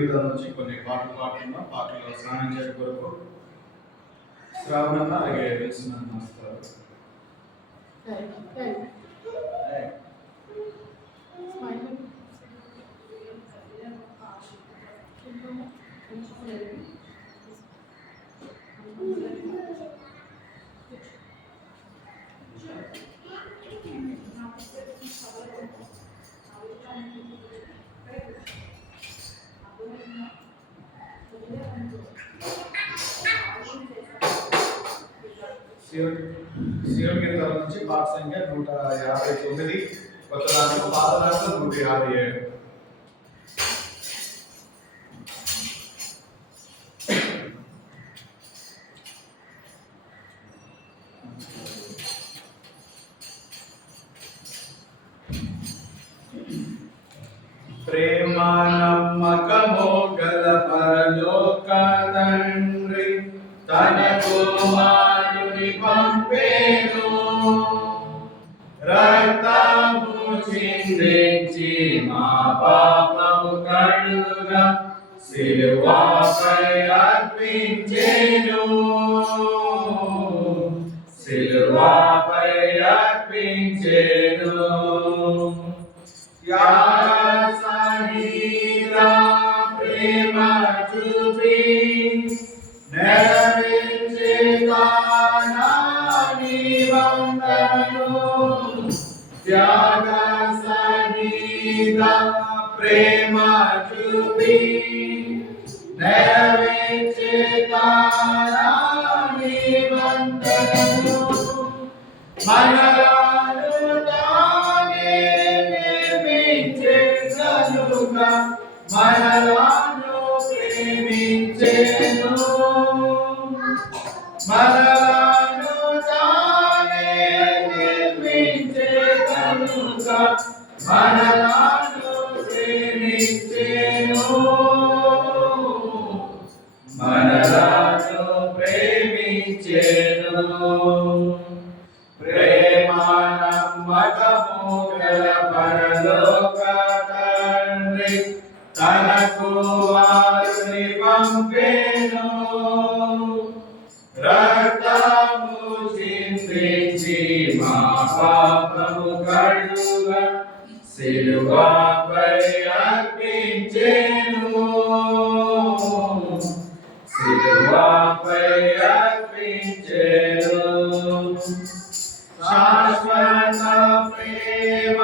గీతం నుంచి కొన్ని పాటలు పాడుతున్నాం. పాటల్లో స్నానం చేయడం కొరకు శ్రావణ అలాగే వేస్తున్నాను వస్తారు. శివం గీతాల నుంచి పాట సంఖ్య 159, కొత్త దాంట్లో పాత దాంట్లో 157. ప్రేమ నమ్మకమో గల పరలోక తండ్రి తన కుమారుని పంపేను, రక్తము చిందించి మా పాపము కడుగా సిలువపై అర్పించెను, సిలువపై అర్పించెను. ప్రేమ చూపి నెరవేర్చే నిబంధనను, త్యాగ సహిత ప్రేమ చూపి నెరవేర్చే నిబంధనను, మనలను తానే నిర్మించెనుగా, మనలను ప్రేమించెను, మనలను తానే నిర్మించెనుగా, మనలను ప్రేమించెను, మనలను ప్రేమించెను. ప్రేమ నమ్మకము గల పరలోక తండ్రి తన కుమారుని పంపెను, రక్తము చిందించి మా పాపము కడుగా సిలువపై అర్పించెను, సిలువపై అర్పించెను. శాశ్వత ప్రేమ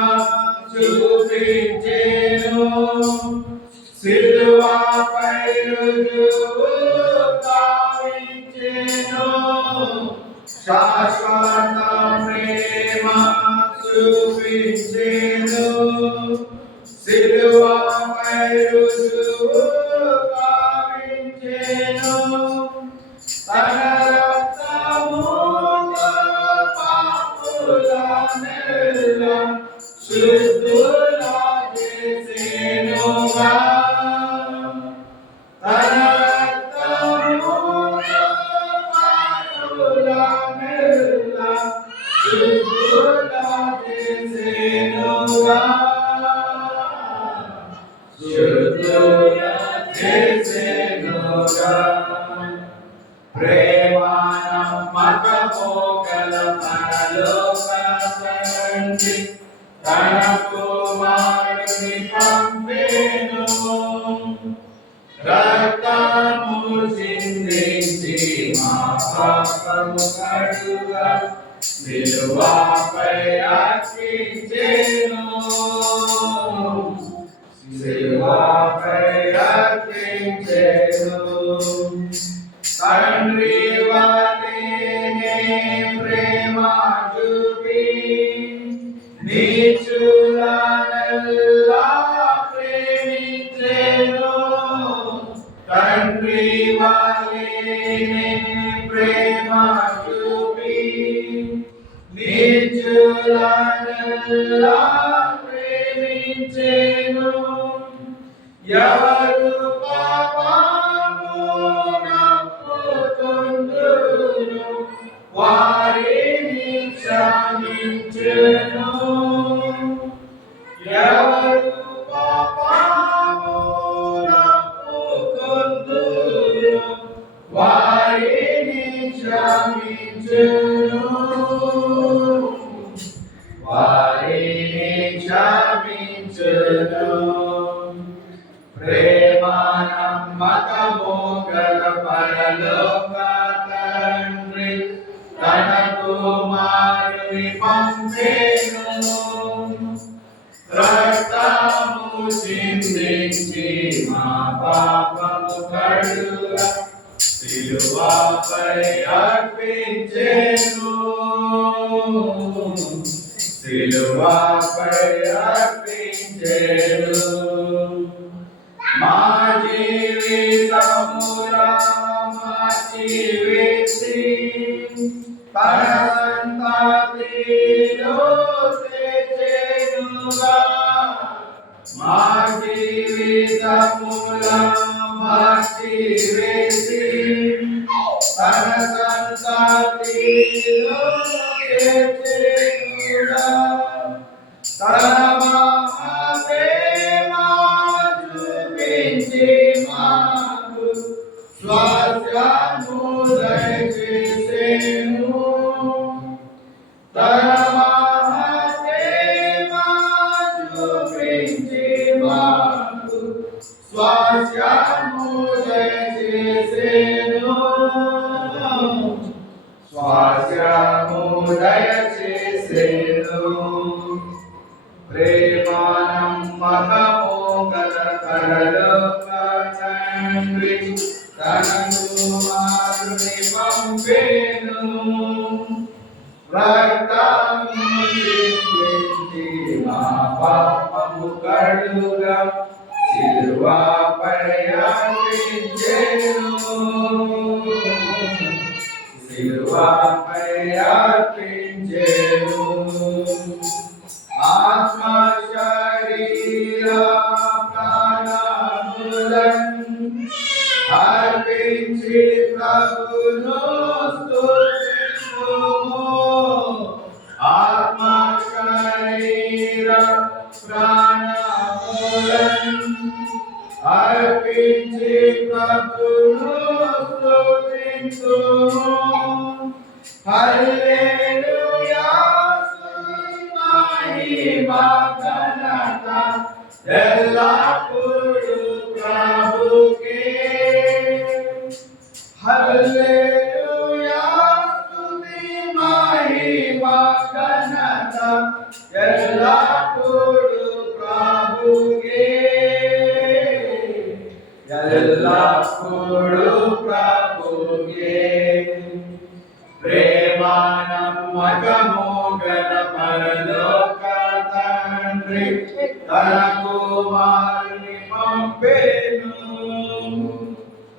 చూపించెను, సిలువపై రుజువు కావించెను, శాశ్వత ప్రేమ చూపించెను, సిలువపై రుజువు కావించెను. తన రక్తముతో పాపులనెల్ల శుద్ధులా చేసెనుగా, తన రక్తముతో పాపులనెల్ల శుద్ధులా చేసెనుగా, శుద్ధులా చేసెనుగా. ప్రేమ నమ్మకము గల పరలోక తండ్రి తన కుమారుని పంపెను, రక్తము చిందించి మా పాపము కడుగా సిలువపై అర్పించెను, సిలువపై అర్పించెను. తండ్రి వలెనే ప్రేమ చూపి నీచులనెల్లా ప్రేమించెను, తండ్రి వలెనే ప్రేమ చూపి నీచులనెల్లా ప్రేమించెను. ఎవరు పాపము నప్పుతుందురు వారిని క్షమించెను, ఎవరు పాపము కుమారుని పంపేను రక్తము చిందించి మా పాపము కడుగా సిలువపై అర్పించెను సిలువపై అర్పించెను మా జీవితములో మార్చివేసి తన సంతతిలో తెచ్చెనుగా మా జీవితములో మార్చివేసి తన సంతతిలో తెచ్చెనుగా తన మహాప్రేమ చూపించి మాకు స్వాస్థ్యము దయచేసెను తన మహాప్రేమ చూపించి మాకు స్వాస్థ్యము దయచేసెను స్వాస్థ్యము దయచేసెను ప్రేమానమ్మకము గల పరలోక తండ్రి తన కుమారుని పంపెను రక్తము చిందించి మా పాపము కడుగా సిలువపై అర్పించెను సిలువపై అర్పించెను ఆత్మ శరీర ప్రాణములను అర్పించి ప్రభును స్తుతించుము ఆత్మ శరీర ప్రాణములను అర్పించి ప్రభును స్తుతించుము హల్లెలూయా మహిమా ఘనత ఎల్లప్పుడూ ప్రభుకే హల్లెలూయా స్తుతి మహిమా ఘనత ఎల్లప్పుడూ ప్రభుకే ఎల్లప్పుడూ ప్రభుకే ప్రేమానమ్మకము గల పరలోక తండ్రి తన కుమారుని పంపెను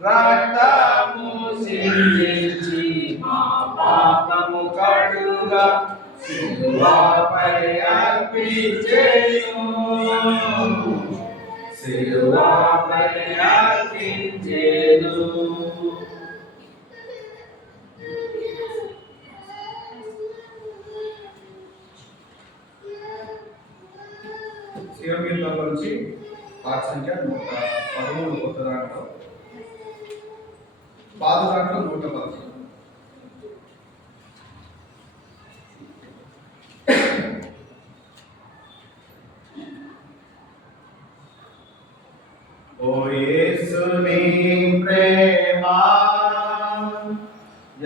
రక్తము సిందించి మా పాపము కడుగా సిలువపై అర్పించెను సిలువపై అర్పించెను శివగీతంలో నుంచి పాట సంఖ్య 113 కొత్త దాంట్లో పాత దాంట్లో 110 ఓ యేసుని ప్రేమ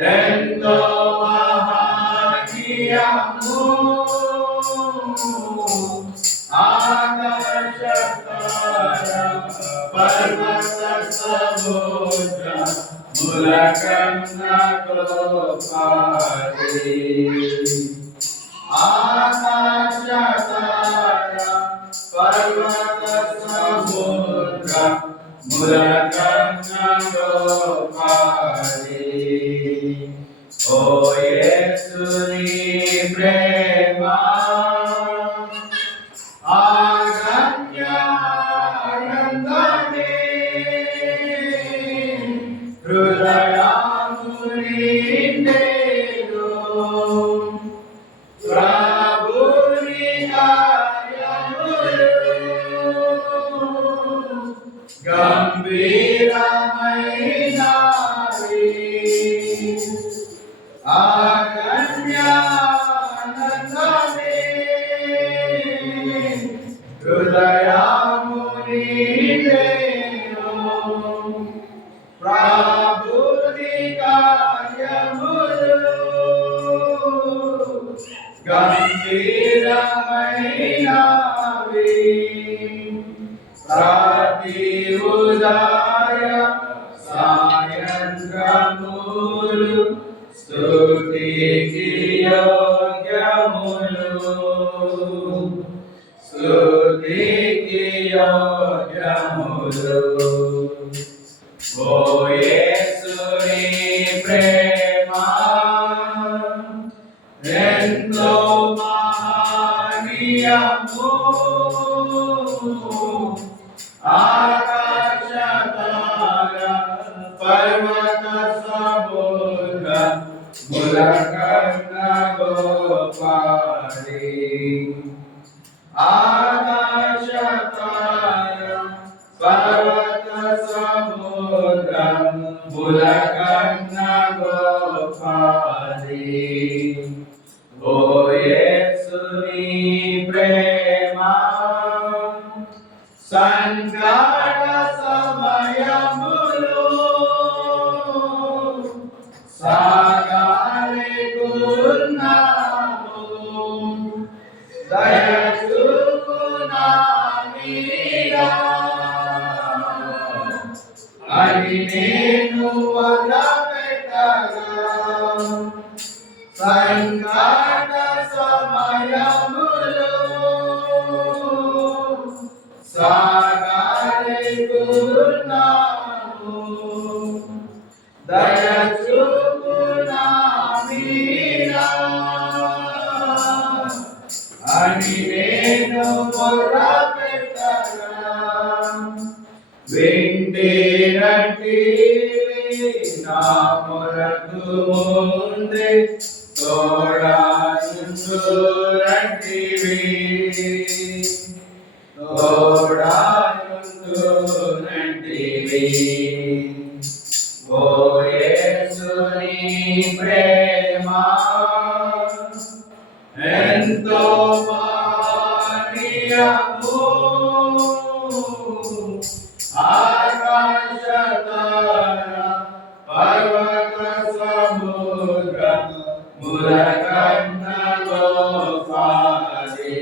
ఎంతో మహనీయము పర్వత సముద్ర ములకన్న గోపారి ఆకాశతార పర్వత సముద్ర ములకన్న గోపారి ఓ యేసుని ప్రేమ హృదయామునిండెను ప్రభుని కార్యములు గంభీరమైనవి ఆ కన్యా గంభీరమైనవి ప్రతి ఉదయ సాయంత్రములు స్తుతికి యోగ్యములు స్తుతికి యోగ్యములు ఓ యేసుని ప్రేమ ఎంతో మహనీయము ఆకాశ తార పర్వత సముద్ర ములకన్న గోపారి ఆకాశ తార పర్వత సముద్ర ములకన్న గోపారి ఓ యేసుని ప్రేమ సంకట సమయములో సాగాలికున్నాము దయచూపునా మీరా అని నేను వదలపెట్టగా సంకట సమయములో సాగాలికున్నాము దయచూపునా మీరా అని నేను మొరపెట్టగా వింటినట్టి నా మొరకు ముందే తోడానుందురంటివి తోడానుందురంటివి ఓ యేసుని ప్రేమ ఎంతో మహనీయము ఆకాశ తార పర్వత సముద్ర ములకన్న గోపారి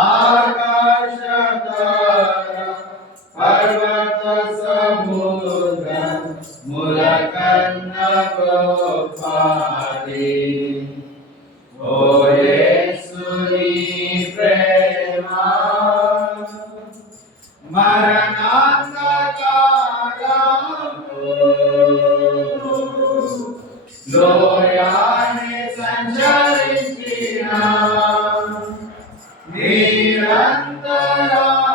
ఆకాశ తార పర్వత సముద్ర ములకన్న గోపారి ఓ యేసుని ప్రేమ మరణాంతకాలము లోయాన్ని సంచరించిన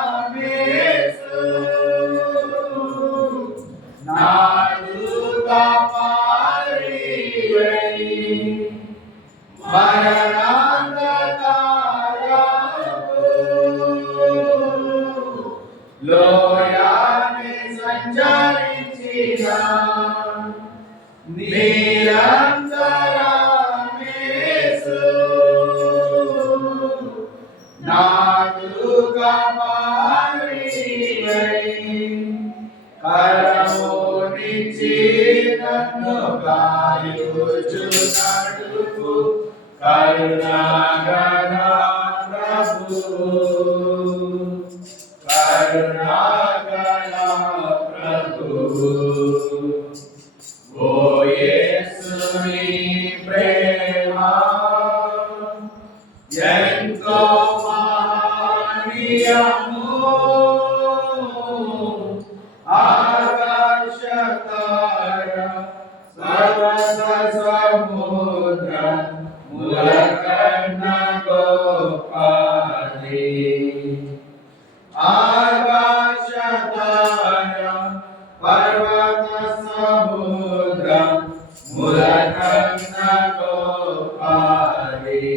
నిరంతరమేసు నాదూత పారివై మరణాంతకాలము లోయాన్ని సంచరించిన నిరంతరమేసు నాదుగా పారివై కరమునిచి నన్ను కాయుచు నడుపు కరుణాగణ ప్రభువు కరుణాగణ ప్రభువు ఓ యేసుని ప్రేమ ఎంతో మహనీయము ఆకాశ తార పర్వత సముద్ర ములకన్న గోపారి ఆకాశ తార పర్వత సముద్ర ములకన్న గోపారి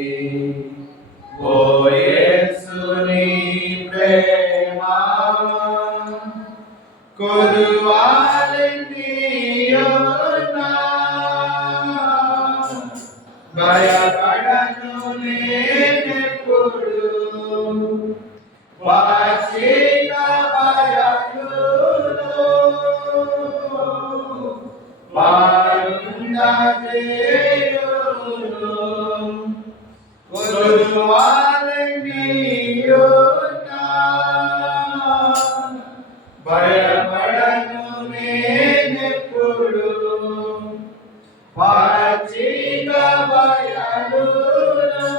ఓ యేసుని ప్రేమ కొలువాలినియోనా భయపడను నేనెప్పుడు వాచిక భయములో వారుండ చేయును భయపడను నేనెప్పుడు పచ్చిక బయలులో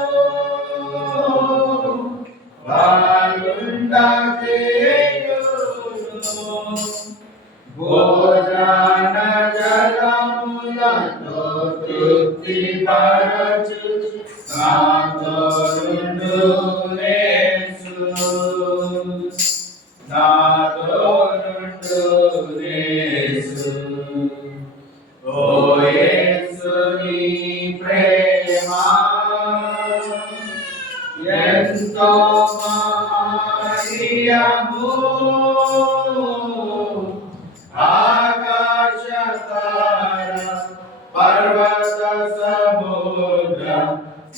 వారుండా చేయును భోజన జలములతో తృప్తి పరచు నాతోనుండు యేసు నాతోనుండు యేసు ఓ యేసు నీ ప్రేమ ఎంతో మహనీయము ఆకాశ తార పర్వత సముద్ర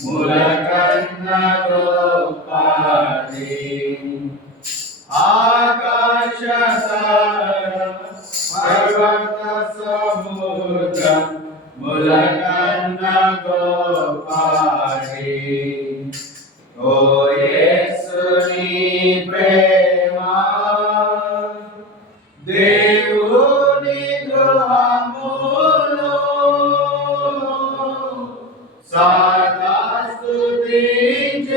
ములకన్న గోపాది ఆకాశ తార పర్వత సముద్ర ములకన్న గోపాది ఓ యేసు నీ ప్రేమ దేవుని గృహములో సదా స్తుతించెదను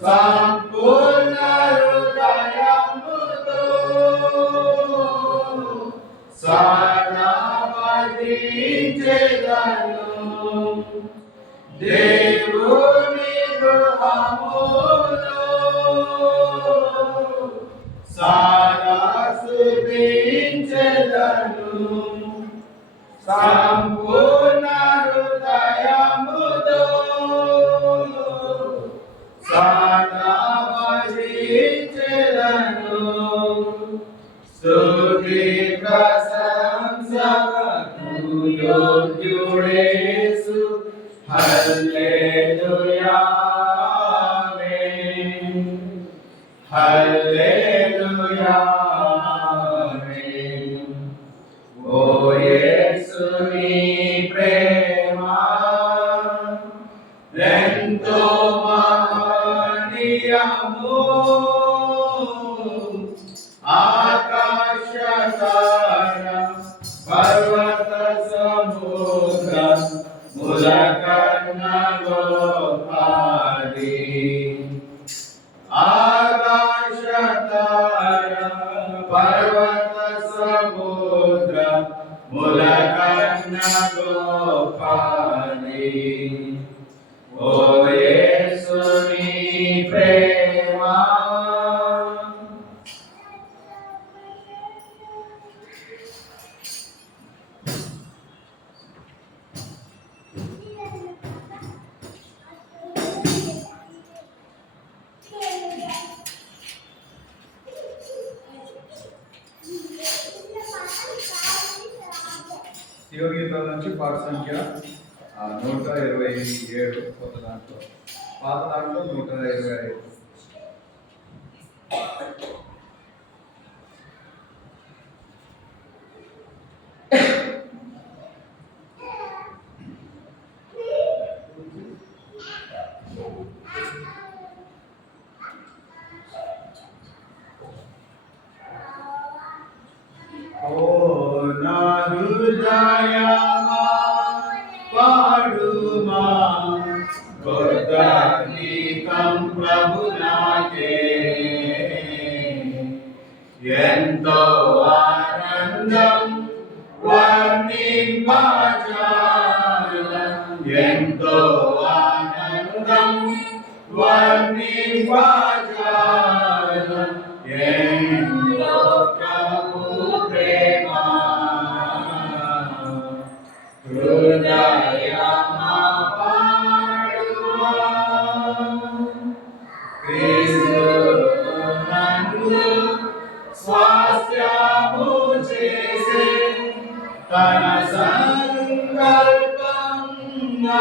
సంపూర్ణ హృదయముతో సదా భజించెదను దేవుని గృహములో సదా స్తుతించెదను సంపూర్ణ హృదయముతో సదా భజించెదను స్తుతి ప్రశంసకు యోగ్యుడేసు హల్లెలూయా ఆమేన్ హల్లెలూయా ఆమేన్ ఓ యేసు నీ ప్రేమ ఎంతో మహనీయము ఆకాశ తార పర్వత సముద్ర ములకన్న గోపాది ఆకాశ తార పర్వత సముద్ర ములకన్న గోపాది ఓ యేసు నీ ప్రేమ శివగీతాల నుంచి పాట సంఖ్య 127 కొత్త దాంట్లో పాత దాంట్లో 125 ఓ నా హృదయమా పాడుమా కొత్త గీతం ప్రభునాకే ఎంతో ఆనందం వర్ణింపజాలం ఎంతో ఆనందం వర్ణింపజాలం ఎంతో ప్రభు ప్రేమ హృదయమా పాడుమా క్రీస్తునందు స్వాస్థ్యము చేసే తన సంకల్పం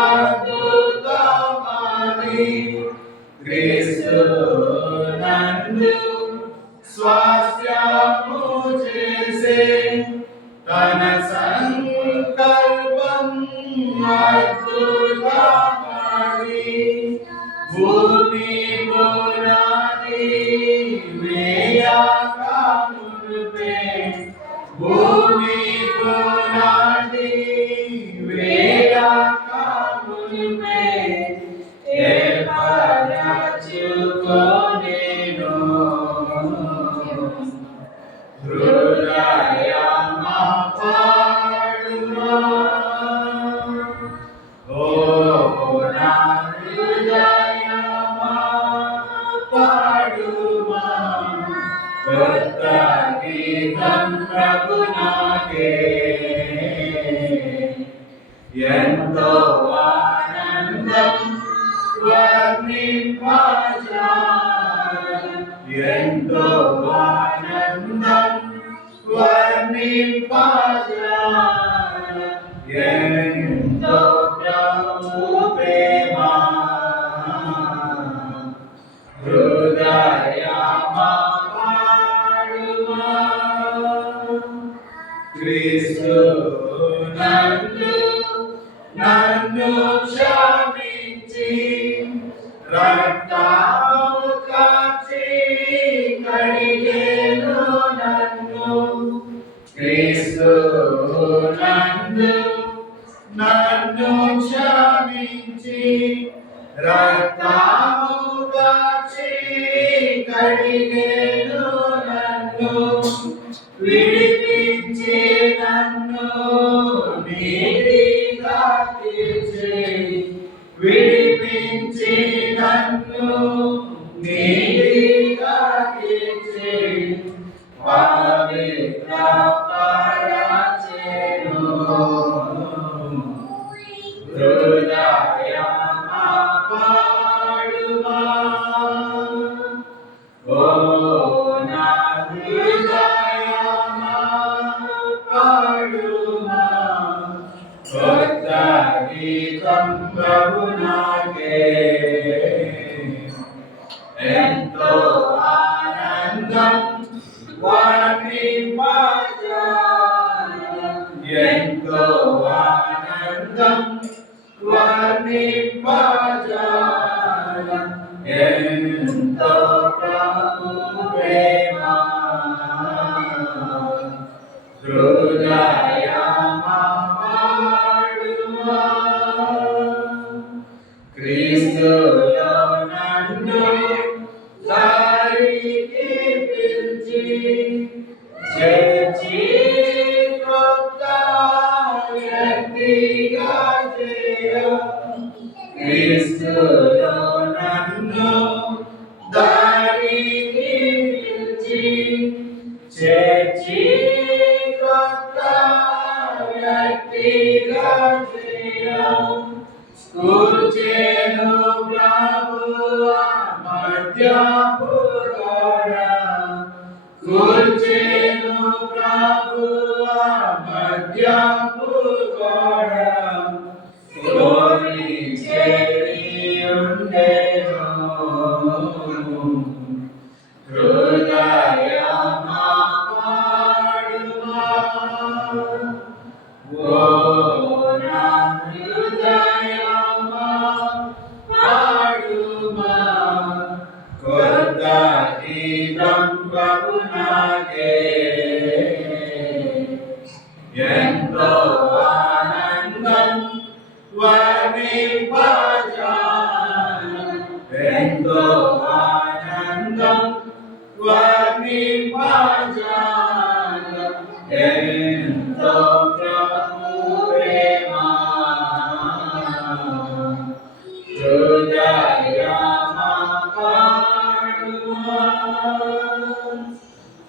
అద్భుతమని క్రీస్తునందు స్వాస్థ్యము చేసే తన సంకల్పం అద్భుతమని ఓ నా హృదయమా పాడుమా కొత్త గీతం ప్రభునాకే ఎంతో ఆనందం వర్ణింపజాలం ఎంతో ఆనందం వర్ణింపజాలం ఎంతో ప్రభు ప్రేమ హృదయమా పాడుమా క్రీస్తు నన్ను క్షమించి రక్తము కార్చి కడిగేను నన్ను క్రీస్తు నన్ను క్షమించి రక్తము కార్చి కడిగేను నన్ను విడిపించి నన్ను నీతిగా తీర్చి విడిపించి నన్ను నీతిగా తీర్చి పవిత్ర పరచెను హృదయమా పాడుమా ఓ నా హృదయమా పాడుమా కొత్త గీతం ప్రభునాకే ఎంతో ఆనందం వర్ణింపజాలం ఎంతో ఆనందం వర్ణింపజాలం ఎంతో ప్రభు ప్రేమ హృదయమా పాడుమా క్రీస్తులో నన్ను దారికి పిలిచి చేర్చి కొత్త వ్యక్తిగా చేయ క్రీస్తులో నన్ను దారికి పిలిచి చేర్చి కొత్త వ్యక్తిగా చేయ కూర్చేను ప్రభువా మధ్యపురోడ కూర్చేను ప్రభువా మధ్యపురోడ కోరి చేరి ఉండెను హృదయమా పాడుమా ఓ నా హృదయమా పాడుమా కొత్త గీతం ప్రభునాకే ఎంతో ఆనందం వర్ణింపజాలం ఎంతో ఆనందం వర్ణింపజాలం ఎంతో ప్రభు ప్రేమ హృదయమా పాడుమా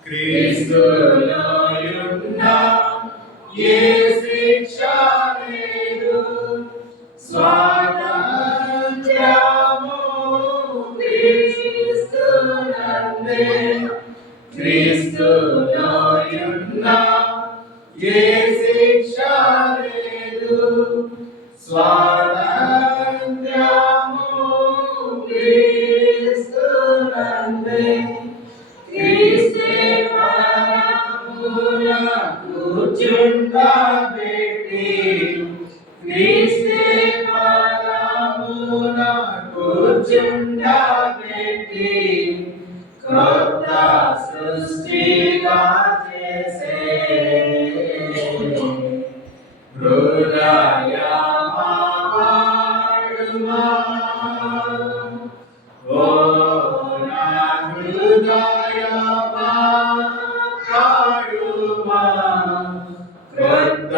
క్రీస్తులో ఉన్న ఏ శిక్ష లేదు స్వాతంత్ర్యము క్రీస్తునందే క్రీస్తులో ఉన్న ఏ శిక్ష లేదు స్వాతంత్ర్యము క్రీస్తునందే క్రీస్తే పరమున కూర్చుండబెట్టి క్రీస్తే పరమున కూర్చుండబెట్టి కొత్త సృష్టిగా చేసే హృదయమా పాడుమా ఓ నా హృదయమా పాడుమా కొత్త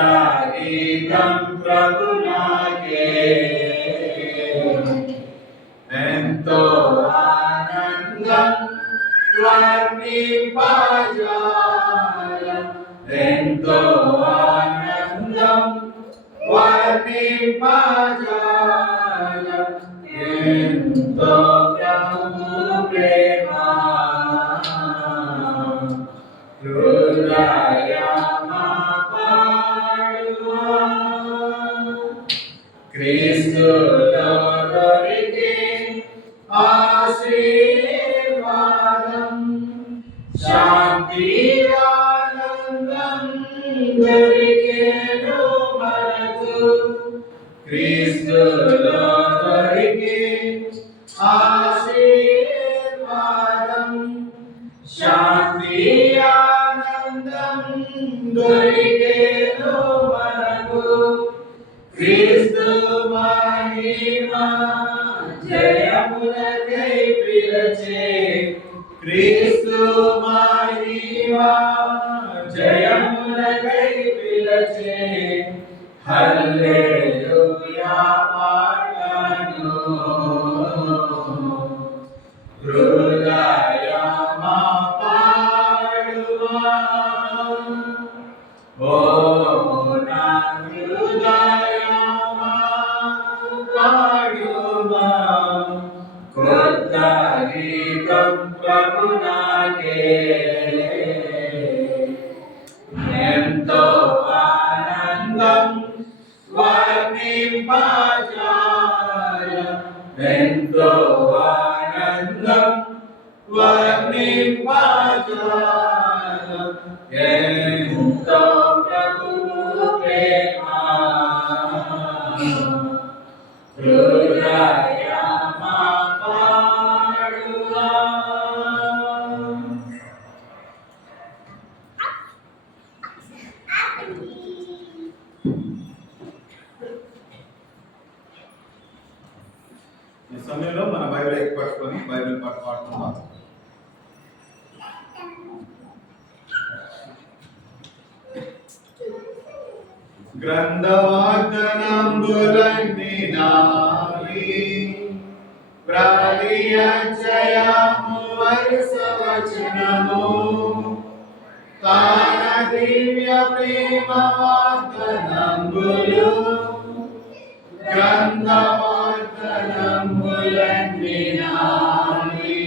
ఎంతో ప్రభు ప్రేమ హృదయమా పాడుమా క్రీస్తులో దొరికే ఆశీర్వాదం శాంతి ఆనందం దొరికేను మనకు క్రీస్తులో దొరికే ఆశీర్వాదం శాంతి ఆనందం దొరికేను మనకు క్రీస్తు మహిమా జయములకై పిలచే క్రీస్తు మహిమా జయములకై పిలచే హల్లెలూయా పాడను హృదయమా పాడుమా ఓ నా హృదయమా పాడుమా కొత్త గీతం ప్రభునాకే ఎంతో ఆనందం వర్ణింపజాలం ఎంతో ఆనందం వర్ణింపజాలం ఎంతో ప్రభు ప్రేమ హృదయమా పాడుమా ఈ సమయంలో మన బైబిల్ పట్టుకొని బైబిల్ పాట పాడుతున్నాం. గ్రంథవాగ్దానంబులన్నీ నావి ప్రాణియజయము వరుస వచనము తాన దివ్య ప్రేమ వాగ్దానంబులు గ్రంథవాగ్దానంబులన్నీ నావి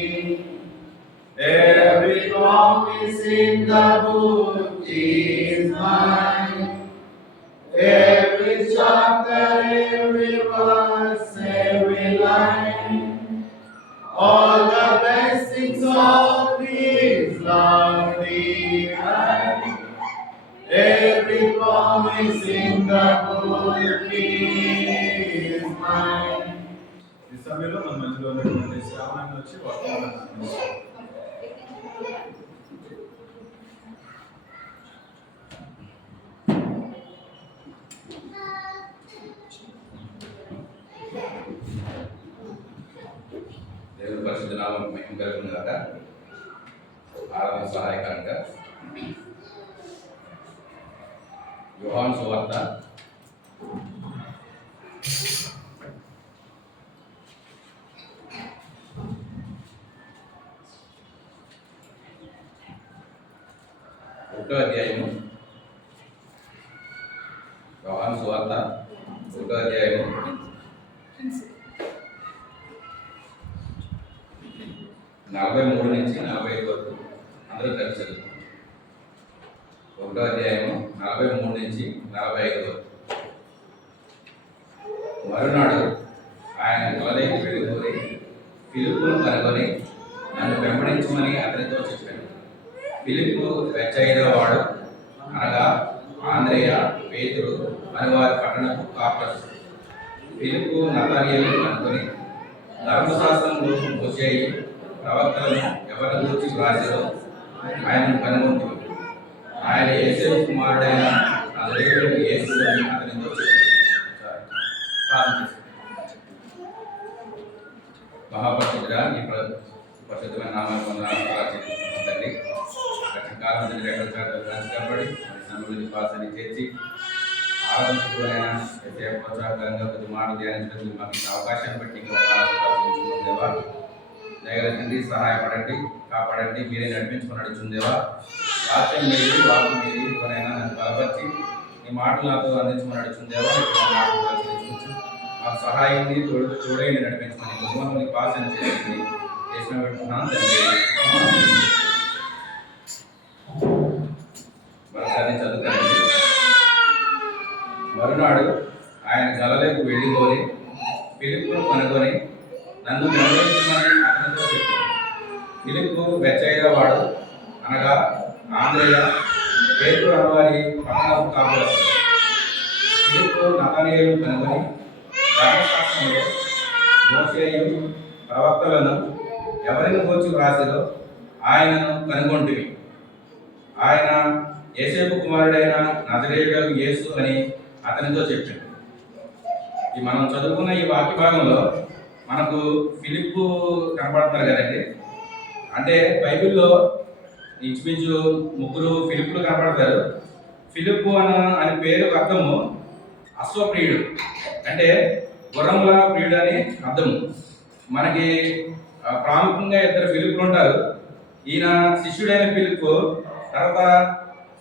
every promise in the book is mine. Every chapter, every verse, every line, all the blessings of His love divine. Every promise in the book is mine. ఈ సమయంలో మన మధ్యలో ఉన్నటువంటి శ్రావణాన్ని వచ్చి వర్తమానం దేవుని పరిశుద్ధ నామం మహిమ కలుగును గాక. ఆరాధన సహాయకరంగా యోహాను సువార్త 1వ అధ్యాయము. యోహాను సువార్త 1వ అధ్యాయము 43 నుంచి 45 వరకు అందరూ కలిసి చదువుతాం. 1వ అధ్యాయము 43 నుంచి 45 వరకు. మరునాడు ఆయన గలిలయకు వెళ్ళిపోయి ఫిలిప్పును కనుగొని నన్ను వెంబడించమని అతనితో చెప్పాడు. ఫిలిప్పు బెత్సయిదావాడు, అనగా ఆంద్రేయ, పేతురు అని వారి పట్టణపు కాపరు. ఫిలిప్పు నతనయేలును కనుగొని ధర్మశాస్త్రంలో మోషేయు ప్రవక్తలను ఎవరి గురించి వ్రాసారో ఆయనను కనుగొంటుంది. ఆయన యేసేపు కుమారుడైన నజరేయుడైన యేసు అని అతనితో చెప్పాడు. మహాపరిశుద్ధుడా, నీ పరిశుద్ధమైన నామాన్ని తండ్రి కాలం కనబడి సమృద్ధి పాసాన్ని చేర్చి ఆరాధనైన ప్రోత్సాహకరంగా కొద్ది మాట ధ్యానించడానికి మాకు అవకాశాన్ని బట్టి దేవా దయగల తండ్రి సహాయపడండి, కాపాడండి, మీరే నడిపించుకుని నడుచుందేవా. వాక్యం మీరు వాకు మీరు ఎవరైనా నన్ను బలపరిచి ఈ మాటలు నాతో అందించుకుని నడుచుందేవా. మాకు సహాయాన్ని తోడైంది నడిపించమని కుటుంబంలోని పాసన చేసింది చేసిన పెట్టుకున్నాను తండ్రి. మరోసారి చదువుతానండి. మరునాడు ఆయన గలలకు వెళ్ళిపోయి ఫిలిప్పును కనుగొని నన్ను వెంబడించమని అతనితో చెప్పాడు. ఫిలిప్పు బెత్సయిదా వాడు, అనగా ఆంద్రేయ, పేతురు అనవారి పట్టణపు కాపురస్తుడు. ఫిలిప్పు నతనయేలును కనుగొని ధర్మశాస్త్రంలో మోషేయు ప్రవక్తలను ఎవరిని గూర్చి వ్రాసిరో ఆయనను కనుగొంటివి. ఆయన యోసేపు కుమారుడైన నజరేయుడగు యేసు అని అతనితో చెప్పాడు. ఈ మనం చదువుకున్న ఈ వాక్య భాగంలో మనకు ఫిలిప్పు కనపడుతున్నారు కదండి. అంటే బైబిల్లో ఇంచుమించు ముగ్గురు ఫిలిప్పులు కనపడతారు. ఫిలిప్పు అని పేరు అర్థము అశ్వప్రియుడు, అంటే గుర్రముల ప్రియుడు అని అర్థము. మనకి ప్రాముఖ్యంగా ఇద్దరు ఫిలిప్పులు ఉంటారు. ఈయన శిష్యుడైన ఫిలిప్పు, తర్వాత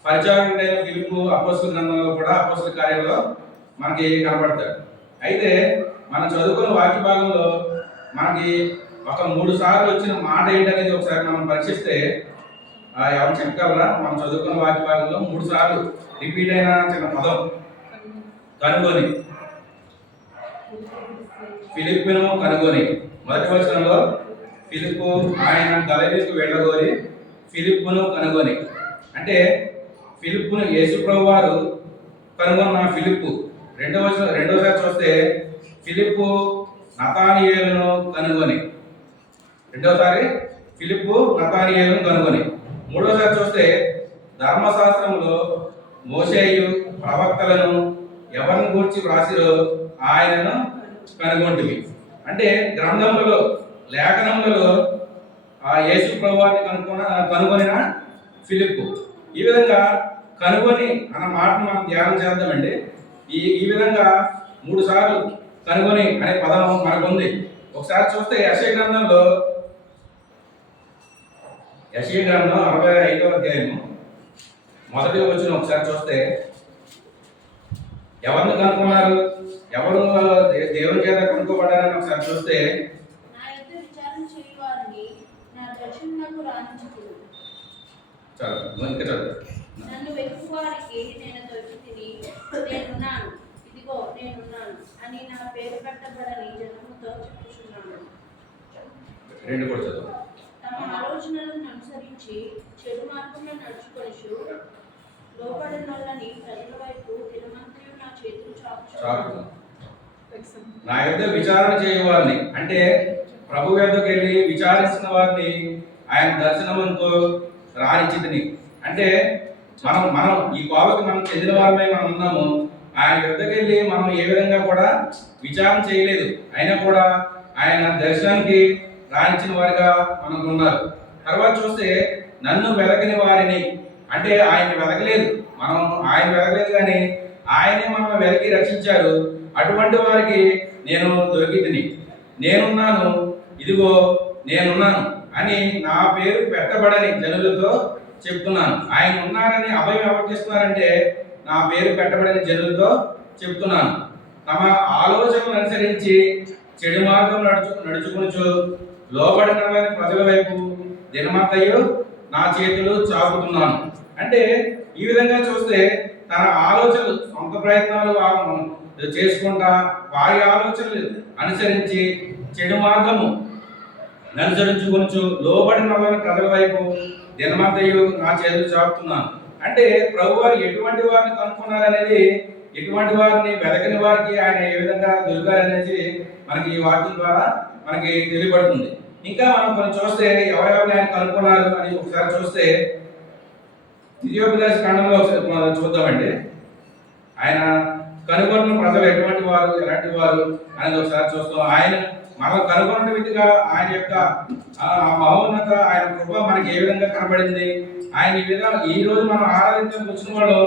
పరిచారకుడైన ఫిలిప్పు అపోస్తల గ్రంథంలో కూడా అపోస్తల కార్యంలో మనకి కనపడతాడు. అయితే మనం చదువుకున్న వాక్య భాగంలో మనకి ఒక 3 సార్లు వచ్చిన మాట ఏంటనేది ఒకసారి మనం పరీక్షిస్తే ఎవరు చెప్పగలరా? మనం చదువుకున్న వాక్య భాగంలో 3 సార్లు రిపీట్ అయిన చిన్న పదం కనుగొని, ఫిలిప్పును కనుగొని. మొదటి వచనంలో ఫిలిప్పు ఆయన గలిలయకు వెళ్ళగోరి ఫిలిప్పును కనుగొని, అంటే ఫిలిప్పును యేసు ప్రభువు వారు కనుగొన్న ఫిలిప్పు. రెండోసారి చూస్తే ఫిలిప్పు నతానియేలును కనుగొని, రెండోసారి ఫిలిప్పు నతానియేలును కనుగొని. మూడోసారి చూస్తే ధర్మశాస్త్రంలో మోషేయు ప్రవక్తలను ఎవరిని గూర్చి వ్రాసిరో ఆయనను కనుగొంటివి. అంటే గ్రంథములలో లేఖనములలో ఆ యేసు ప్రభువాన్ని కనుగొనిన ఫిలిప్పు. ఈ విధంగా కనుగొని అన్న మాటను మనం ధ్యానం చేద్దామండి. ఈ విధంగా 3 సార్లు కనుగొని అనే పదం మనకు ఉంది. ఒకసారి చూస్తే యెషయా గ్రంథంలో, యెషయా గ్రంథం 65వ అధ్యాయము మొదటి వచనం ఒకసారి చూస్తే ఎవరిని కనుక్కున్నారు, ఎవరు దేవుని చేత కనుక్కోబడ్డారని ఒకసారి చూస్తే నన్ను వెతుకువారికి నేను దొరికితిని, నేనున్నాను, ఇదిగో నేనున్నాను అని నా పేరు పెట్టబడని జనముతో చెప్పుచున్నాను. తమ ఆలోచనలను అనుసరించి చెడు మార్గంలో నడుచుకొనుచు లోబడినోళ్ళని ప్రజల వైపు దినమంతయు నా చేతులు చాపుచున్నాను. నా యొద్ద విచారణ చేయవారిని, అంటే ప్రభు యొద్దకు వెళ్ళి విచారిస్తున్న వారిని ఆయన దర్శనముతో రాణించితిని. అంటే మనం ఈ కోవకి మనం చెందిన వారమై మనం ఉన్నాము. ఆయన యొద్దకు వెళ్ళి మనం ఏ విధంగా కూడా విచారణ చేయలేదు, అయినా కూడా ఆయన దర్శనానికి రాణించిన వారిగా మనకు ఉన్నారు. తర్వాత చూస్తే నన్ను వెదకని వారిని, అంటే ఆయన వెదకలేదు, మనం ఆయన వెదకలేదు కానీ ఆయనే మనల్ని వెదకి రక్షించారు. అటువంటి వారికి నేను దొరికితిని, నేనున్నాను, ఇదిగో నేనున్నాను అని నా పేరు పెట్టబడని జనులతో చెప్తున్నాను. ఆయన ఉన్నారని అభయం ఎవరు చేస్తున్నారంటే నా పేరు పెట్టబడని జనులతో చెప్తున్నాను. తమ ఆలోచనలు అనుసరించి చెడు మార్గం నడుచుకొనుచు లోబడిన ప్రజల వైపు దినమంతయు నా చేతులు చాపుతున్నాను. అంటే ఈ విధంగా చూస్తే తన ఆలోచనలు, సొంత ప్రయత్నాలు చేసుకుంటా వారి ఆలోచనలు అనుసరించి చెడు మార్గము అనుసరించుకొనుచు లోబడిన ప్రజల వైపు దినమంతయు నా చేతులు చాపుతున్నాను. అంటే ప్రభు వారు ఎటువంటి వారిని కనుక్కున్నారనేది, ఎటువంటి వారిని వెదకని వారికి ఆయన ఏ విధంగా దొరికారనేది మనకి ఈ వాక్యం ద్వారా మనకి తెలియబడుతుంది. ఇంకా మనం కొన్ని చూస్తే ఎవరెవరిని ఆయన కనుక్కున్నారు అని ఒకసారి చూస్తే ద్వితీయోపదేశ కాండంలో ఒకసారి చూద్దామండి. ఆయన కనుగొన్న ప్రజలు ఎటువంటి వారు, ఎలాంటి వారు అనేది ఒకసారి చూస్తాం. ఆయన మనం కనుగొన్న విధంగా ఆయన యొక్క మహోన్నత, ఆయన కృప మనకి ఏ విధంగా కనబడింది, ఆయన ఈ విధంగా ఈ రోజు మనం ఆరాధించడానికి వచ్చిన వాళ్ళు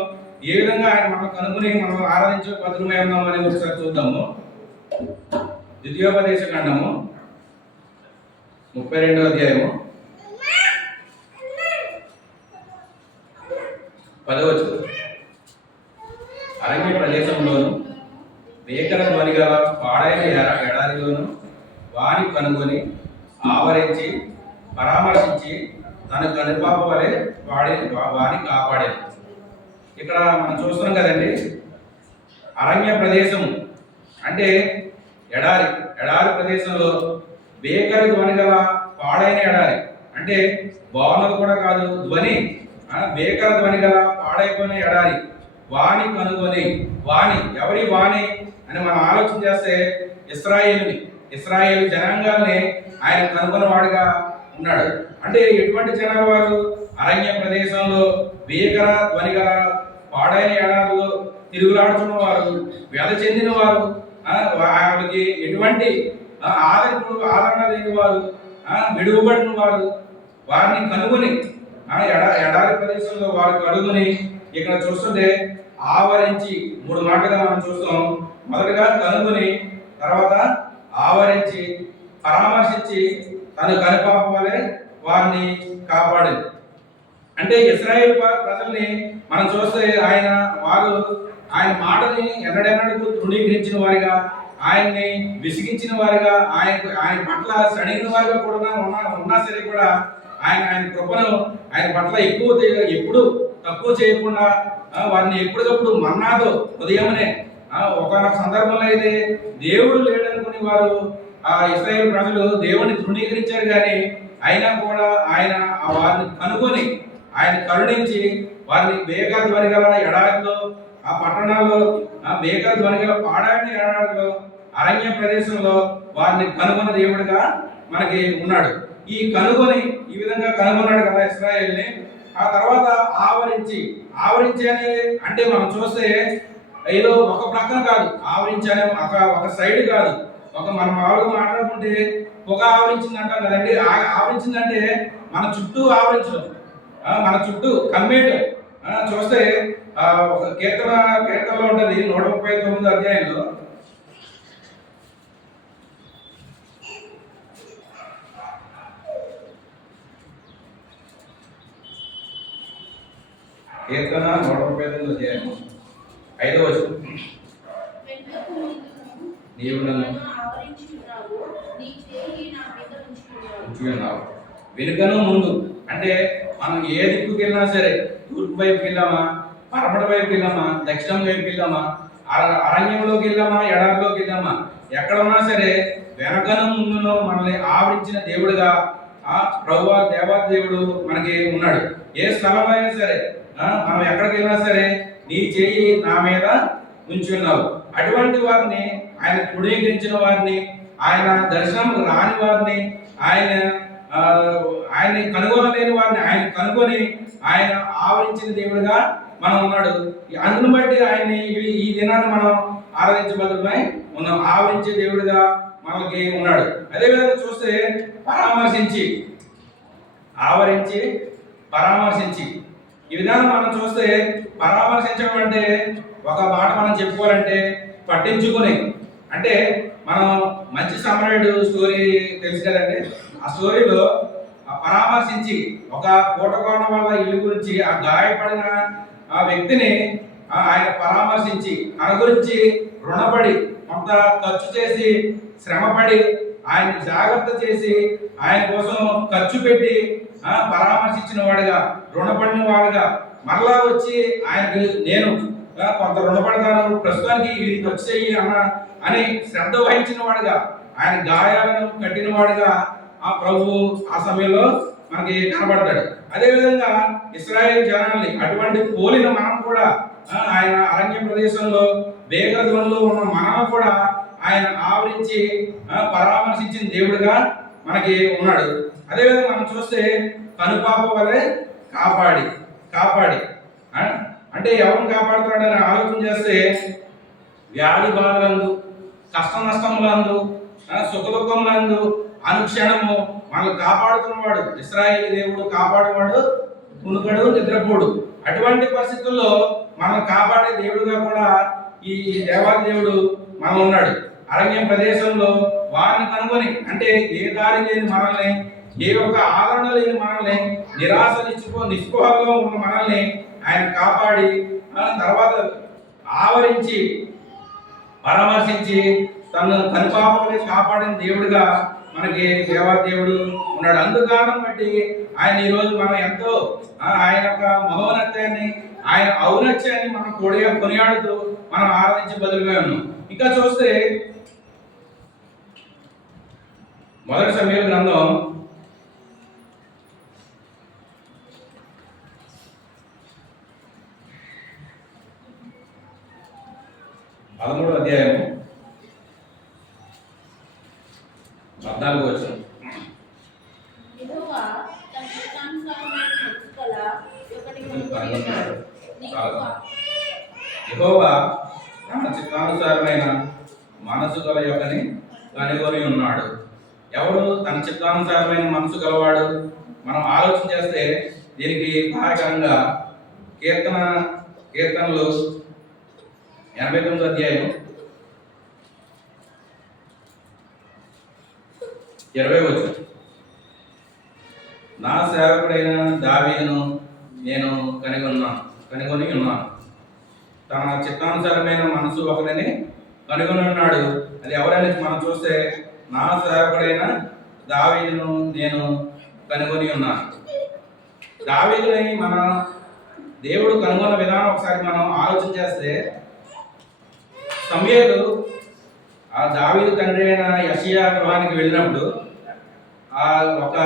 ఏ విధంగా ఆయన మనం కనుగొని మనం ఆరాధించే పద్ధతిమై ఉన్నాం అనేది ఒకసారి చూద్దాము. ద్వితీయోపదేశ కాండము 32వ అధ్యాయము 10వ వచనం. అరణ్య ప్రదేశంలోను భీకర ధ్వని గల పాడైన ఎడారిలోను వాని కనుగొని ఆవరించి పరామర్శించి తన కనుపాప వలె వాని కాపాడేది. ఇక్కడ మనం చూస్తున్నాం కదండి, అరణ్య ప్రదేశం అంటే ఎడారి ప్రదేశంలో బేకరి ధ్వని గల పాడైన ఎడారి అంటే బాగున్నది కూడా కాదు ధ్వని, బేకర ధ్వని గల పాడైపోయిన ఎడారి వాణి కనుగొని. వాణి ఎవరి వాణి అని మనం ఆలోచన చేస్తే ఇస్రాయేలు జనాంగాల్ని ఆయన కనుగొన్నవాడుగా ఉన్నాడు. అంటే ఎటువంటి జనాలు వారు? అరణ్య ప్రదేశంలో బేకర ధ్వని గల పాడైన ఎడారిలో తిరుగులాడుతున్న వారు, వ్యధ చెందిన వారు, వాళ్ళకి ఎటువంటి ఆదరణ లేని వారు, విడువబడిన వారు, వారిని కనుగొని ఎడారి ప్రదేశంలో వారు కనుగొని ఇక్కడ చూస్తుంటే ఆవరించి 3 మాటలుగా మనం చూస్తాం. మొదటగా కనుగొని, తర్వాత ఆవరించి, పరామర్శించి తను కనుపాప వలె వారిని కాపాడింది. అంటే ఇశ్రాయేలు ప్రజల్ని మనం చూస్తే ఆయన మాటని ఎన్నడెన్నడూ తృణీకరించిన వారిగా, ఆయన్ని విసిగించిన వారిగా, ఆయన పట్ల సడైన వారిగా కూడా ఉన్నా సరే కూడా ఆయన కృపను ఆయన పట్ల ఎప్పుడు తక్కువ చేయకుండా వారిని ఎప్పటికప్పుడు మన్నాతో ఉదయమనే ఒకనొక సందర్భంలో అయితే దేవుడు లేడనుకుని వారు ఇశ్రాయేలు ప్రజలు దేవుని తృణీకరించారు, కానీ అయినా కూడా ఆయన వారిని కనుగొని ఆయన కరుణించి వారిని బేకర ధ్వని గల ఎడారిలో, ఆ పట్టణాల్లో బేకర ధ్వని గల పాడైన ఎడారిలో, అరణ్య ప్రదేశంలో వారిని కనుగొన్న దేవుడిగా మనకి ఉన్నాడు. ఈ కనుగొని ఈ విధంగా కనుగొన్నాడు కదా ఇశ్రాయేల్ని. ఆ తర్వాత ఆవరించి అంటే మనం చూస్తే ఏదో ఒక ప్రక్కన కాదు, ఆవరించి అనే ఒక సైడ్ కాదు, మనం మామూలుగా మాట్లాడుకుంటే పొగ ఆవరించింది అంటాం కదండి. ఆవరించిందంటే మన చుట్టూ ఆవరించడం, మన చుట్టూ కమ్మేయడం. చూస్తే ఒక కీర్తనలో ఉంటుంది 139 అధ్యాయంలో. కీర్తన 139 అధ్యాయం 5వ వచనం. నీవు నన్ను ఉంచుకున్నావు. వెనుకను ముందు అంటే మనం ఏ దిక్కుకి వెళ్ళినా సరే, తూర్పు వైపుకి వెళ్ళామా, పడమట వైపుకి వెళ్ళామా, దక్షిణం వైపుకి వెళ్ళామా, అరణ్యంలోకి వెళ్ళామా, ఎడారిలోకి వెళ్ళామా, ఎక్కడ ఉన్నా సరే వెనకను ముందును మనల్ని ఆవరించిన దేవుడుగా దేవాదేవుడు మనకి ఉన్నాడు. ఏ స్థలంలో అయినా సరే, మనం ఎక్కడికి వెళ్ళినా సరే నీ చేయి నా మీద ఉంచి ఉన్నావు. అటువంటి వారిని, ఆయన తృణీకరించిన వారిని, ఆయన దర్శనం రాని వారిని, ఆయన్ని కనుగొనలేని వారిని ఆయన కనుగొని ఆయన ఆవరించిన దేవుడిగా మనం ఉన్నాడు. అందును బట్టి ఆయన్ని ఈ దినాన్ని మనం ఆరాధించబద్దులమై ఉన్నాం. ఆవరించే దేవుడిగా మనకి ఉన్నాడు. అదేవిధంగా చూస్తే ఆవరించి పరామర్శించి ఈ విధానం మనం చూస్తే పరామర్శించడం అంటే ఒక మాట మనం చెప్పుకోవాలంటే పట్టించుకుని. అంటే మనం మంచి సమరయుడు స్టోరీ తెలుసు కదండి. ఆ స్టోరీలో పరామర్శించి ఒక పూటకోణం వల్ల ఇల్లు గురించి ఆ గాయపడిన ఆ వ్యక్తిని ఆయన పరామర్శించి తన గురించి రుణపడి కొంత ఖర్చు చేసి శ్రమపడి ఆయన జాగ్రత్త చేసి ఆయన కోసం ఖర్చు పెట్టి పరామర్శించిన వాడిగా, రుణపడిన వాడిగా మరలా వచ్చి ఆయనకి నేను కొంత రుణపడతాను, ప్రస్తుతానికి వీరికి ఖర్చు చెయ్యి అని శ్రద్ధ వహించిన వాడిగా, ఆయన గాయాలను కట్టిన వాడిగా ఆ ప్రభువు ఆ సమయంలో మనకి కనబడతాడు. అదేవిధంగా ఇశ్రాయేలు జనాల్ని అటువంటి పోలిన మనం కూడా ఆయన అరణ్య ప్రదేశంలో బేకర ధ్వనిలో ఉన్న మనం కూడా ఆయన ఆవరించి పరామర్శించిన దేవుడిగా మనకి ఉన్నాడు. అదేవిధంగా మనం చూస్తే కనుపాప వలె కాపాడి అంటే ఎవరిని కాపాడుతున్నాడని ఆలోచన చేస్తే వ్యాధి బాధలందు, కష్ట నష్టములందు, సుఖ దుఃఖములందు అనుక్షణము మనల్ని కాపాడుతున్నవాడు ఇశ్రాయేలు దేవుడు. కాపాడేవాడు కునుకడు, నిద్రపోడు. అటువంటి పరిస్థితుల్లో మనం కాపాడే దేవుడుగా కూడా ఈ దేవాది దేవుడు మనం ఉన్నాడు. అరణ్య ప్రదేశంలో వారిని కనుగొని, అంటే ఏ దారి లేని మనల్ని, ఏ ఒక్క ఆదరణ లేని మనల్ని, నిరాశ నిస్పృహలో ఉన్న మనల్ని ఆయన కాపాడి తర్వాత ఆవరించి పరామర్శించి తను కనుపాపని కాపాడిన దేవుడిగా మనకి దేవాదేవుడు ఉన్నాడు. అందుకారణం బట్టి ఆయన ఈరోజు మనం ఎంతో ఆయన యొక్క మహోన్నత్యాన్ని, ఆయన ఔన్నత్యాన్ని మనం కొనియాడుతూ మనం ఆరాధించి బదులుగా ఉన్నాం. ఇంకా చూస్తే మొదటి సమూయేలు గ్రంథం 13వ అధ్యాయము 14వ వచనం. యెహోవా తన చిత్తానుసారమైన మనసు గల ఒకటి యెహోవా తన చిత్తానుసారమైన మనసు గల యొక్కని కనుగొని ఉన్నాడు. ఎవరు తన చిత్తానుసారమైన మనసు గలవాడు? మనం ఆలోచన చేస్తే దీనికి సహాయకరంగా కీర్తనలు 89వ అధ్యాయం 20వ వచనం. నా సేవకుడైన దావీదును నేను కనుగొని ఉన్నాను. తన చిత్తానుసారమైన మనసు ఒకరిని కనుగొని ఉన్నాడు. అది ఎవరైనా మనం చూస్తే నా సేవకుడైన దావీదును నేను కనుగొని ఉన్నాను. దావీదుని మన దేవుడు కనుగొన్న విధానం ఒకసారి మనం ఆలోచన చేస్తే, సమూయేలు ఆ దావీదు తండ్రి అయిన యెషయా గృహానికి వెళ్ళినప్పుడు ఒక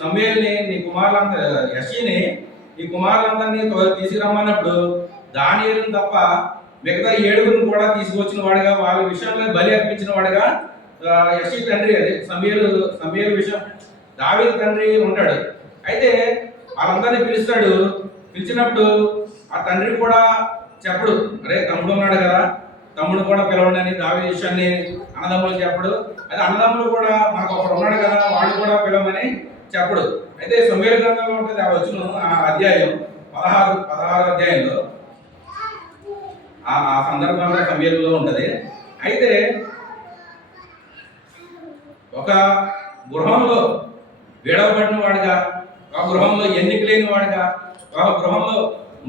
సమూయేలుని యెషయాని నీ కుమారులందరినీ తీసుకురమ్మన్నప్పుడు దానియేలుని తప్ప మిగతా 7గురిని కూడా తీసుకొచ్చిన వాడుగా, వాళ్ళ విషయంలో బలి అర్పించిన వాడుగా యెషయా తండ్రి, అది సమూయేలు విషయం దావీదు తండ్రి ఉంటాడు. అయితే వాళ్ళందరినీ పిలిచినప్పుడు ఆ తండ్రి కూడా చెప్పడు, అరే తమ్ముడు ఉన్నాడు కదా, తమ్ముడు కూడా పిలవండి అని దావీదు విషయాన్ని అన్నదమ్ములు చెప్పడు. అది అన్నదమ్ములు కూడా మనకు ఒకడు ఉన్నాడు కదా వాడు కూడా పిలవమని చెప్పడు. అయితే సమూయేలు గ్రంథంలో ఉంటుంది ఆ వచనం, ఆ అధ్యాయం 16 అధ్యాయంలో ఆ సందర్భంలో సమూయేలులో ఉంటుంది. అయితే ఒక గృహంలో విడవబడిన వాడిగా, ఒక గృహంలో ఎన్నిక లేని వాడిగా, ఒక గృహంలో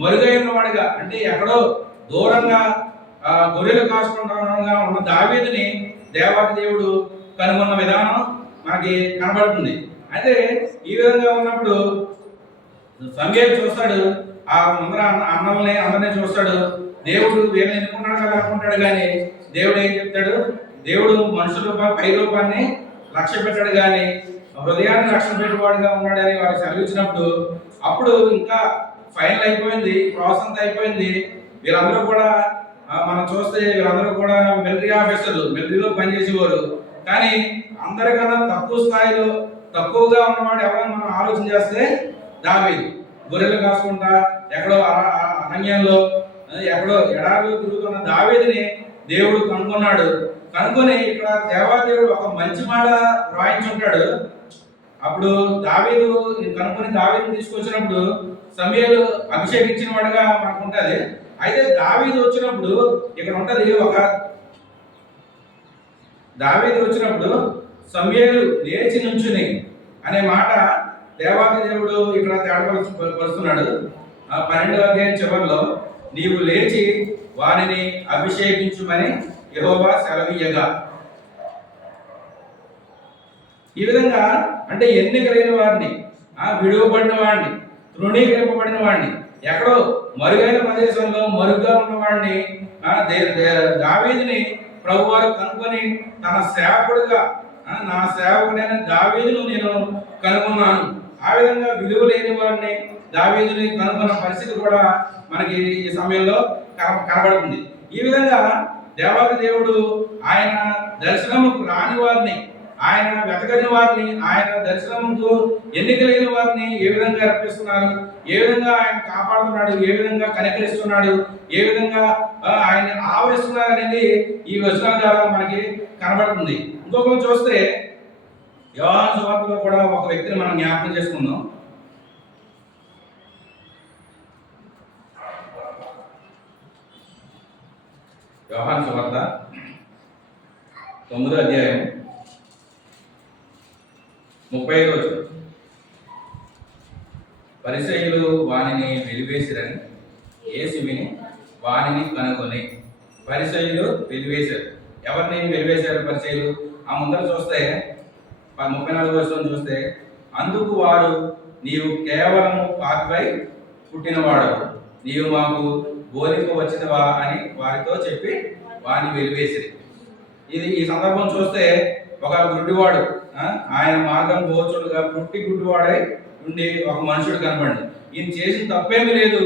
మరుగైన వాడిగా, అంటే ఎక్కడో దూరంగా గొర్రెలు కాసుకుంటా ఉన్న దావీదుని దేవాది దేవుడు కనుగొన్న విధానం మనకి కనబడుతుంది. అయితే ఈ విధంగా ఉన్నప్పుడు సమూయేలు చూస్తాడు, ఆ ముందర అందరినీ చూస్తాడు. దేవుడు వీళ్ళని ఎన్నుకున్నాడు కదా అనుకుంటాడు, కానీ దేవుడు ఏం చెప్తాడు? దేవుడు మనుషుల పై రూపాన్ని లక్ష్య పెట్టాడు, కానీ హృదయాన్ని లక్ష్య పెట్టేవాడుగా ఉన్నాడని వారికి సెలవిచ్చినప్పుడు, అప్పుడు ఇంకా ఫైనల్ అయిపోయింది, ప్రాసెస్ అంతా అయిపోయింది. వీళ్ళందరూ కూడా మనం చూస్తే వీళ్ళందరూ కూడా మిలిటరీ ఆఫీసర్లు, మిలిటరీలో పనిచేసేవారు. కానీ అందరికన్నా తక్కువ స్థాయిలో తక్కువగా ఉన్నవాడు ఎవరైనా మనం ఆలోచన చేస్తే దావీదు. గొర్రెలు కాసుకుంటా ఎక్కడో అరణ్యంలో ఎక్కడో ఎడారిలో తిరుగుతున్న దావీదుని దేవుడు కనుగొన్నాడు. కనుగొని ఇక్కడ దేవాదేవుడు ఒక మంచి మాట రాయించుంటాడు. అప్పుడు దావీదు కనుగొని దావీదుని తీసుకొచ్చినప్పుడు సమూయేలు అభిషేకించిన వాడుగా మనకు ఉంటుంది. అయితే దావీదు వచ్చినప్పుడు ఇక్కడ ఉంటది, దావీదు వచ్చినప్పుడు సమూయేలు లేచి నుంచుని అనే మాట దేవాది దేవుడు ఇక్కడ తేడపరుస్తున్నాడు. 12వ అధ్యాయం చివరిలో నీవు లేచి వారిని అభిషేకించుమని యెహోవా సెలవీయగా. ఈ విధంగా అంటే ఎన్నిక లేని వారిని, విడువబడిన వాడిని, తృణీకరింపబడిన వాడిని, ఎక్కడో మరుగైన ప్రదేశంలో మరుగ్గా ఉన్నవాడిని దావీదుని ప్రభువారు కనుక్కొని తన సేవకుడిగా, నా సేవకుడైన దావీదును నేను కనుగొన్నాను. ఆ విధంగా విలువ లేని వాడిని దావీదుని కనుగొన్న పరిస్థితి కూడా మనకి ఈ సమయంలో కనబడుతుంది. ఈ విధంగా దేవాది దేవుడు ఆయన దర్శనముకు రాని వారిని, ఆయన వెతకని వారిని, ఆయన దర్శనముకు ఎన్నిక లేని వారిని ఏ విధంగా అర్పిస్తున్నారు, ఏ విధంగా ఆయన కాపాడుతున్నాడు, ఏ విధంగా కనికరిస్తున్నాడు, ఏ విధంగా ఆయన ఆవరిస్తున్నారు అనేది ఈ వచనాల ద్వారా మనకి కనబడుతుంది. ఇంకొకరు చూస్తే యోహాను సువార్తలో కూడా ఒక వ్యక్తిని మనం జ్ఞాపకం చేసుకుందాం. యోహాను సువార్త 9వ అధ్యాయం 35వ వచనం. పరిసయ్యులు వానిని వెలివేసిరని యేసు విని వానిని కనుగొని. పరిసయ్యులు వెలివేశారు. ఎవరిని వెలివేశారు పరిచయులు? ఆ ముందర చూస్తే 34 వచనం చూస్తే, అందుకు వారు, నీవు కేవలము పాపివై పుట్టినవాడవు, నీవు మాకు బోధింప వచ్చినవా అని వారితో చెప్పి వారిని వెలివేసిరి. ఈ సందర్భం చూస్తే ఒక గుడ్డివాడు, ఆయన మార్గం గోచుడుగా పుట్టి గుడ్డివాడై ఉండి ఒక మనుషుడు కనబడి, ఈయన చేసిన తప్పేమీ లేదు.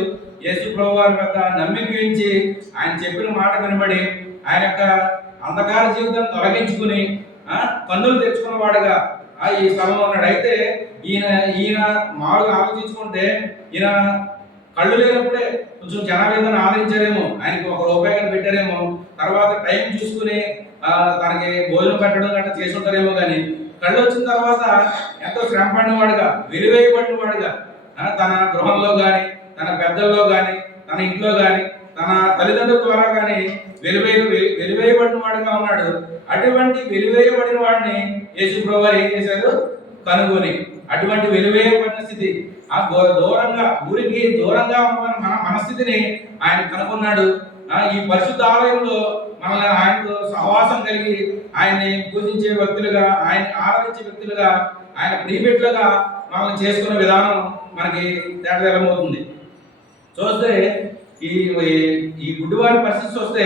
యేసు ప్రభు వారి యొక్క నమ్మిక ఉంచి ఆయన చెప్పిన మాట వినబడి ఆయన యొక్క అంధకార జీవితం తొలగించుకుని కన్నులు తెచ్చుకున్న వాడుగా ఈ స్థలంలో ఉన్నాడు. అయితే ఈయన మామూలుగా ఆలోచించుకుంటే ఈయన కళ్ళు లేనప్పుడే కొంచెం జనాభా ఆదరించారేమో, ఆయనకి ₹1 కానీ పెట్టారేమో, తర్వాత టైం చూసుకుని తనకి భోజనం పెట్టడం గట్రా చేసి ఉంటారేమో. కానీ కళ్ళు వచ్చిన తర్వాత ఎంతో శ్రమ పడినవాడుగా, వెలివేయబడిన వాడుగా, తన గృహంలో కానీ, తన పెద్దల్లో కానీ, తన ఇంట్లో కానీ, తన తల్లిదండ్రుల ద్వారా కానీ వెలివేయబడిన వాడుగా ఉన్నాడు. అటువంటి వెలివేయబడిన వాడిని యేసు ప్రభువు ఏం చేశారు? కనుగొని, అటువంటి వెలివేయబడిన స్థితి, దూరంగా, ఊరికి దూరంగా ఉన్న మన స్థితిని ఆయన కనుగొన్నాడు. ఈ పరిశుద్ధ ఆలయంలో మనల్ని ఆయనతో సహవాసం కలిగి ఆయన్ని పూజించే వ్యక్తులుగా, ఆయన ఆరాధించే వ్యక్తులుగా, ఆయన ప్రియబిడ్డలుగా మనల్ని చేసుకునే విధానం మనకి తేటతెల్లమవుతుంది. చూస్తే ఈ గుడ్డివాడి పరిస్థితి చూస్తే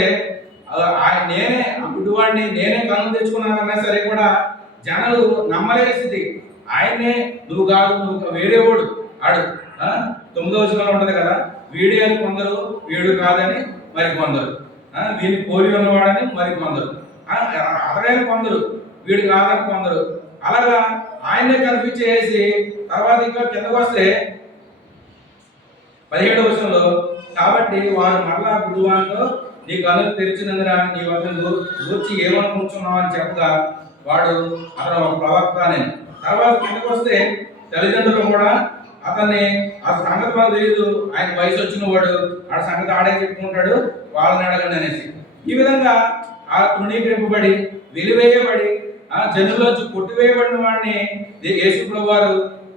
నేనే ఆ గుడ్డివాడిని నేనే కన్ను తెచ్చుకున్నానన్నా సరే కూడా జనాలు నమ్మలేని స్థితి. ఆయన్నే నువ్వు కాదు, నువ్వు వేరేవాడు ఆడు. 9వ వచనంలో ఉంటది కదా, వీడి అని కొందరు, వీడు కాదని మరి కొందరు, వీడిని పోలి ఉన్నవాడని మరి కొందరు, అతడైన కొందరు, వీడు కాదని కొందరు. అలాగా ఆయన్నే కనిపించేసి తర్వాత ఇంకా కిందకు వస్తే 17వ వచనంలో, కాబట్టి వారు మరలా గురువాంతో నీ కన్నులు తెరిచినందున నీ వద్దకు గూర్చి ఏమనుకుంటున్నావు అని చెప్పగా వాడు అతను ఒక ప్రవక్త అని. తర్వాత కిందకు వస్తే తల్లిదండ్రులు కూడా అతన్ని ఆ సంగతి మాకు తెలియదు, ఆయన వయసు వచ్చిన వాడు, ఆడ సంగతి ఆడే చెప్పుకుంటాడు, వాళ్ళని అడగండి అనేసి. ఈ విధంగా ఆ తృణీకరింపబడి వెలివేయబడి జనుల్లోంచి కొట్టివేయబడిన వాడిని యేసు ప్రభువు వారు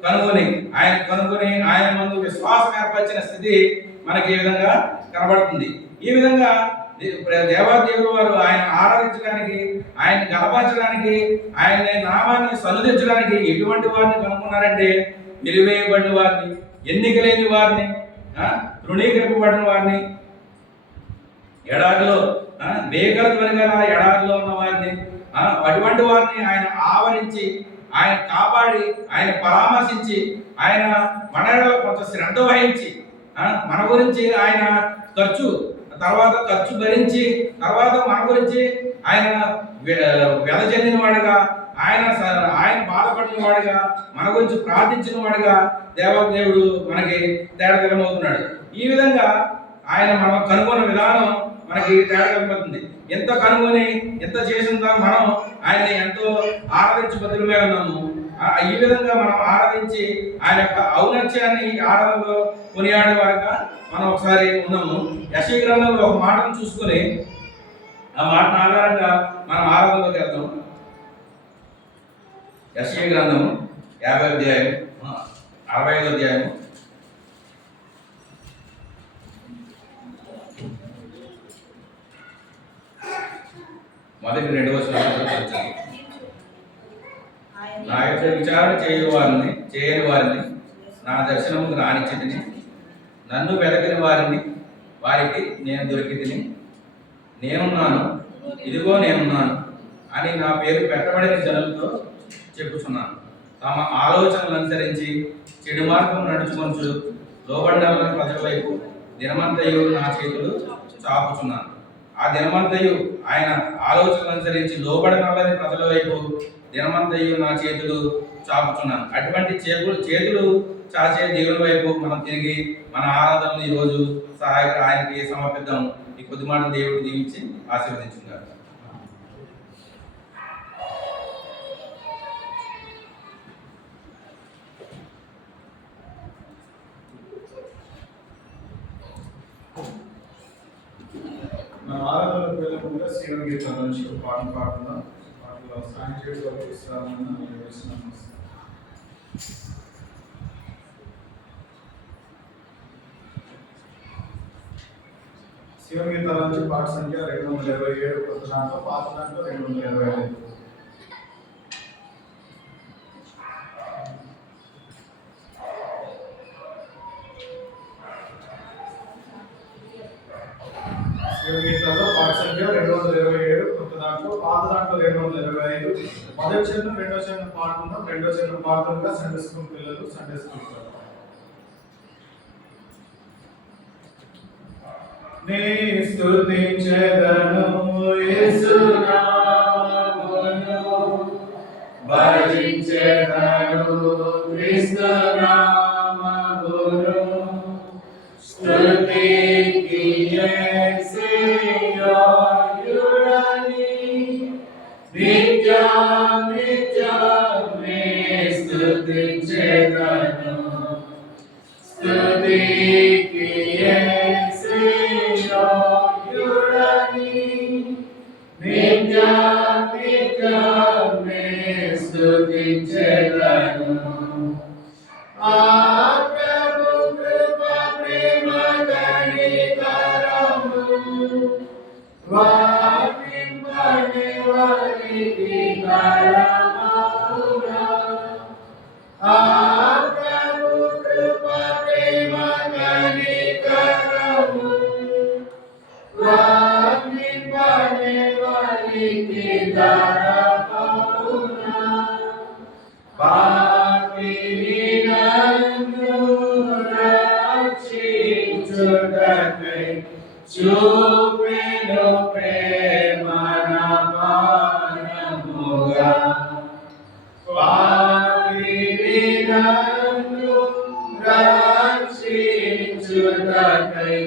కనుగొని ఆయన ముందు విశ్వాసం ఏర్పరిచిన స్థితి మనకి ఈ విధంగా కనబడుతుంది. ఈ విధంగా దేవాదేవుడు వారు ఆయన ఆరాధించడానికి, ఆయన గణపరచడానికి, ఆయన నామాన్ని సన్నుతించడానికి ఎటువంటి వారిని కనుక్కున్నారంటే వెలివేయబడిన వారిని, ఎన్నిక లేని వారిని, తృణీకరింపబడిన వారిని, ఎడారిలో మేకల వెనకాల ఎడారిలో ఉన్న వారిని, అటువంటి వారిని ఆయన ఆవరించి, ఆయన కాపాడి, ఆయన పరామర్శించి, ఆయన మనలో కొంత శ్రద్ధ వహించి, మన గురించి ఆయన ఖర్చు భరించి, తర్వాత మన గురించి ఆయన వ్యధ చెందిన వాడుగా, ఆయన బాధపడిన వాడుగా, మన గురించి ప్రార్థించిన వాడుగా దేవాదేవుడు మనకి తేటతెల్లమవుతున్నాడు. ఈ విధంగా ఆయన మనం కనుగొన్న విధానం మనకి తేటతెల్లమవుతుంది. ఎంత కనుగొని ఎంత చేసిందా మనం ఆయన్ని ఎంతో ఆరాధించి బతులమే ఉన్నాము. ఈ విధంగా మనం ఆరాధించి ఆయన యొక్క ఔన్నత్యాన్ని ఆరాధనలో కొనియాడే వారుగా మనం ఒకసారి ఉన్నాము. యెషయా గ్రంథంలో ఒక మాటను చూసుకొని ఆ మాటను ఆధారంగా మనం ఆరాధనలోకి వెళ్తాం. యెషయా గ్రంథము 50వ అధ్యాయం 65వ అధ్యాయం మొదటి 2వ వచనం. నా యొక్క విచారణ చేయని వారిని నా దర్శనముకు రానిచ్చితిని, నన్ను వెతకని వారికి నేను దొరికితిని. నేనున్నాను, ఇదిగో నేనున్నాను అని నా పేరు పెట్టబడిన జనులతో చెప్పుచున్నాను. తమ ఆలోచనలు అనుసరించి చెడు మార్గం నడుచుకొనుచు లోబడిన ప్రజల వైపు దినమంతయు నా చేతులు చాపుచున్నాను. ఆ దినమంతయు ఆయన ఆలోచనలు అనుసరించి లోబడిన ప్రజల వైపు దినమంతయు నా చేతులు చాపుచున్నాను. అటువంటి చేతులు చాచే దేవుని వైపు మనం తిరిగి మన ఆరాధనలు ఈరోజు ఆయనకి సమర్పిద్దాం. ఈ కొద్ది మాట దేవుడు దీవించి ఆశీర్వదించుగాక. మన ఆరాధనలకు వెళ్ళకుండా శ్రీవన్ గీతాల నుంచి ఒక పాటను పాడుకుందాం. పాటలో స్నానం చేయడం వేస్తున్నాము. శివ గీతాల నుంచి పాట సంఖ్య 227, కొత్త దాంట్లో పాత దాంట్లో 225. శివ గీతాల్లో పాట సంఖ్య 227, కొత్త దాంట్లో పాత దాంట్లో 225. మొదటి చరణం రెండో చరణం పాడుకుందాం. రెండో చరణం పాడుతుండగా సండే స్కూల్ పిల్లలు సండే స్కూల్ పిల్లలు నీ స్తుతించెదను యేసు నామమును భజించెదను క్రీస్తు నామమును స్తుతికి యేసయ్యా యుడని నిత్యం నిత్యమే స్తుతించెదను స్తుతికి స్తుతించెదను ఆ ప్రభు కృప ప్రేమ కనికరము వాకింపని వారికి కరమౌనా ఆ ప్రభు కృప ప్రేమ కనికరము వాకింపని వారికి కరమౌనా పాపిని నన్ను రక్షించుటకై చూపెను ప్రేమనపానముగా పాపిని నన్ను రక్షించుటకై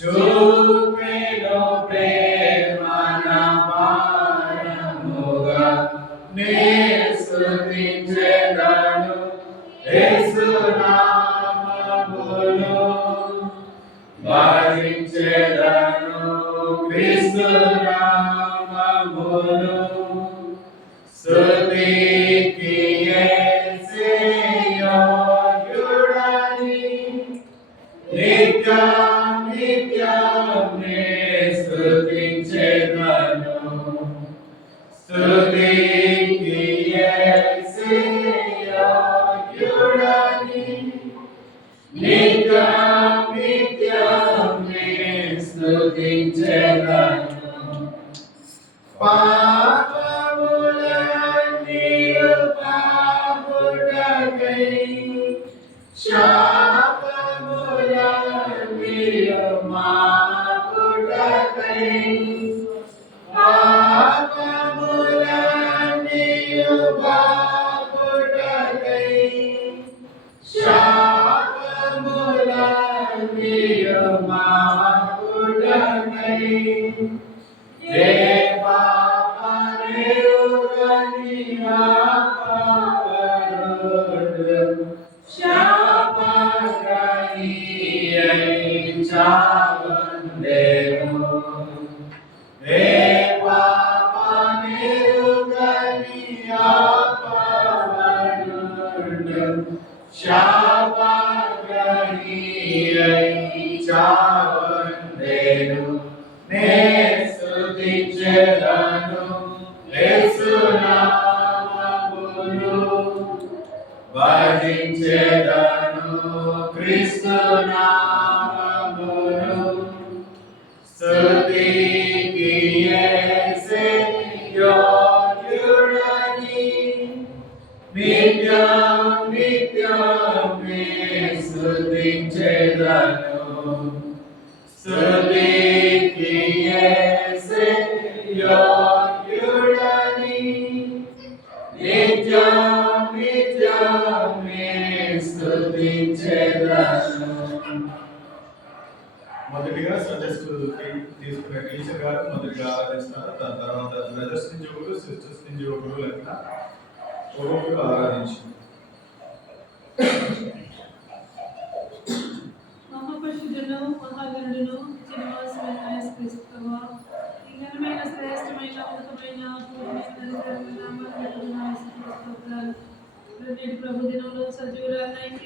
చూపెను ప్రేమనపానముగా స్తుతించెదను యేసు నామమును భజించెదను క్రీస్తు నామమును స్తుతికి యేసయ్యా యుడని నిత్యం నిత్యమే స్తుతించెదను స్తుతికి యేసయ్యా యుడని నిత్యం నిత్యమే స్తుతించెదను పాపములన్నీయు పాపుటకై శాపములన్నీయు మాపుటకై పాపములన్నీయు పాపుటకై శాపములన్నీయు మాపుటకై ఏ పాపమెరుగని నా పాపరుడు శాపగ్రహీయై చావందెను ఏ పాపమెరుగని నా పాపరుడు శాపగ్రహీయై చావందెను నే స్తుతించెదను యేసు నామమును భజించెదను క్రీస్తు నామమును స్తుతికి యేసయ్యా యుడని నిత్యం నిత్యమే స్తుతించెదను స్తుతికి యేసయ్యా యుడని నిత్యం నిత్యమే స్తుతించెదను. మొదటిగా సండే స్కూల్ తీసుకునే టీచర్ గారు మొదటిగా ఆరాధిస్తారు. దాని తర్వాత బ్రదర్స్ నుంచి ఒకరు, సిస్టర్స్ నుంచి ఒకరు లెక్క ఒక్కొక్కరు ఆరాధించారు. మహాపరిశుద్ధుడు మహాగణుడును శ్రీనివాసమైన యేసుక్రీస్తువా, ఈ ఘనమైన శ్రేష్టమైన ఉన్నతమైన పూర్ణమైన నామానికి స్తోత్రాలు. ప్రభు దినంలో సజీవురాలైన